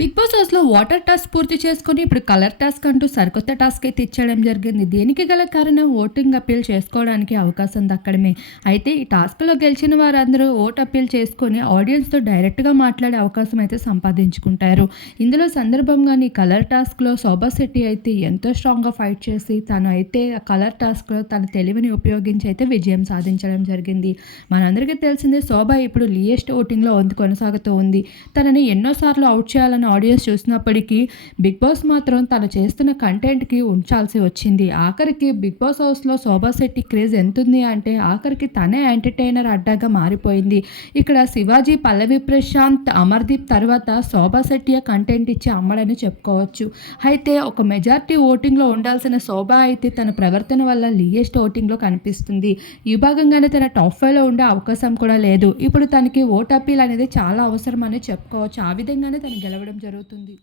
Big Boss హౌస్లో water task పూర్తి చేసుకొని ఇప్పుడు కలర్ టాస్క్ అంటూ సరికొత్త టాస్క్ అయితే ఇచ్చడం జరిగింది. దీనికి గల కారణం? ఓటింగ్ అప్పీల్ చేసుకోవడానికి అవకాశం దక్కడమే అయితే ఈ టాస్క్లో గెలిచిన వారందరూ ఓట్ అప్పీల్ చేసుకొని ఆడియన్స్తో డైరెక్ట్గా మాట్లాడే అవకాశం అయితే సంపాదించుకుంటారు. ఇందులో సందర్భంగానే కలర్ టాస్క్లో శోభా శెట్టి అయితే ఎంతో స్ట్రాంగ్గా ఫైట్ చేసి తను అయితే ఆ కలర్ టాస్క్లో తన తెలివిని ఉపయోగించి అయితే విజయం సాధించడం జరిగింది. మనందరికీ తెలిసిందే శోభ ఇప్పుడు లియెస్ట్ ఓటింగ్లో ఉంది కొనసాగుతూ ఉంది. తనని ఎన్నోసార్లు అవుట్ చేయాలని ఆడియన్స్ చూసినప్పటికీ బిగ్ బాస్ మాత్రం తను చేస్తున్న కంటెంట్కి ఉంచాల్సి వచ్చింది. ఆఖరికి బిగ్ బాస్ హౌస్లో శోభా శెట్టి క్రేజ్ ఎంతుంది అంటే ఆఖరికి తనే ఎంటర్టైనర్ అడ్డాగా మారిపోయింది. ఇక్కడ శివాజీ పల్లవి ప్రశాంత్ అమర్దీప్ తర్వాత శోభా శెట్టి కంటెంట్ ఇచ్చి అమ్మడని చెప్పుకోవచ్చు. అయితే ఒక మెజార్టీ ఓటింగ్లో ఉండాల్సిన శోభ అయితే తన ప్రవర్తన వల్ల లీయెస్ట్ ఓటింగ్లో కనిపిస్తుంది. ఈ భాగంగానే తన టాప్ ఫైవ్లో ఉండే అవకాశం కూడా లేదు. ఇప్పుడు తనకి ఓట్ అప్పీల్ అనేది చాలా అవసరం అని చెప్పుకోవచ్చు. ఆ విధంగానే తను గెలవడం జరుగుతుంది.